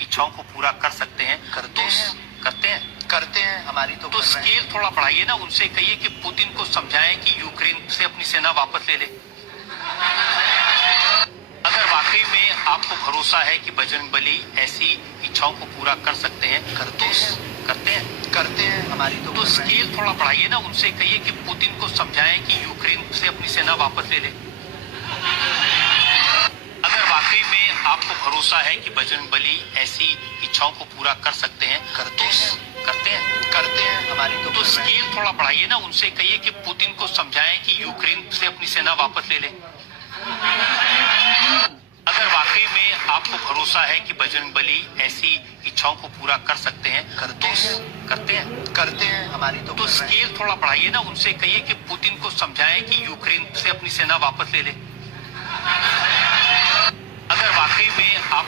इच्छाओं को पूरा कर सकते हैं? करते हैं हमारी तो स्केल थोड़ा बढ़ाइए ना, उनसे कहिए कि पुतिन को समझाएं कि यूक्रेन से अपनी सेना वापस ले ले। अगर वाकई में आपको भरोसा है कि बजरंगबली ऐसी इच्छाओं को पूरा कर सकते हैं, करते हैं हमारी तो स्केल थोड़ा बढ़ाइए ना, उनसे कहिए कि पुतिन को समझाएं कि यूक्रेन से अपनी सेना वापस ले ले। अगर वाकई में आपको भरोसा है कि बजरंगबली ऐसी इच्छाओं को पूरा कर सकते हैं, करते हैं हमारी तो स्केल थोड़ा बढ़ाइए ना, उनसे कहिए कि पुतिन को समझाएं कि यूक्रेन से अपनी सेना वापस ले ले। अगर वाकई में आपको भरोसा है कि बजरंगबली ऐसी इच्छाओं को पूरा कर सकते हैं, करते हैं हमारी तो स्केल थोड़ा बढ़ाइए ना, उनसे कहिए कि पुतिन को समझाएं कि यूक्रेन से अपनी सेना वापस ले ले। अगर वाकई में आप